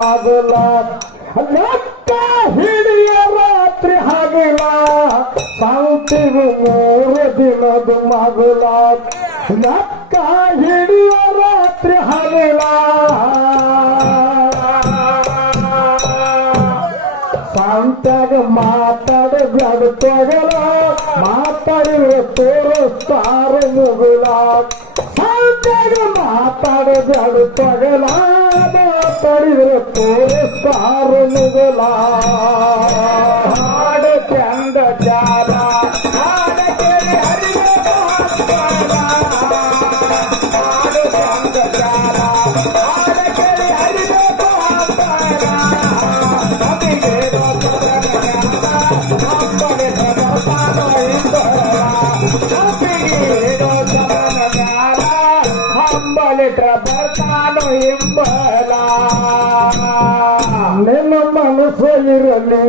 ಆಗಲ ಲಕ್ಕ ಹಿಡಿಯ ರಾತ್ರಿ ಹಗಲ ಸಾಂತಿಗೂ 3 ದಿನದ ಮಗಲ ಲಕ್ಕ ಹಿಡಿಯ ರಾತ್ರಿ ಹಗಲ ಸಾಂತ್ಯಾಗ ಮಾತಾಡಬ್ಯಾಡ ತೊಗಲ ಮಾತಾಡಿದ್ರೆ ತೋರಿಸ್ತಾರ ಮುಗುಲ ಸಾಂತ್ಯಾಗ ಮಾತಾಡಬ್ಯಾಡ ತೊಗಲ ಮಾತಾಡಿದ್ರೆ ತೋರಿಸ್ತಾರ ಮುಗುಲ ಹಾಡ ಚಂದ ಜಾಲ ಹಾಡ ಕೇಳಿ ಹರಿದ ಹಾಡ ಚಂದ ಜಾಲ ಹಾಡ ಕೇಳಿ ಹರಿದ ಹಂಬಲಿಟ್ರ ಬರ್ತಾನು ಹಿಂಬಲ ನಿನ್ನ ಮನಸ್ಸಲ್ಲಿರಲಿ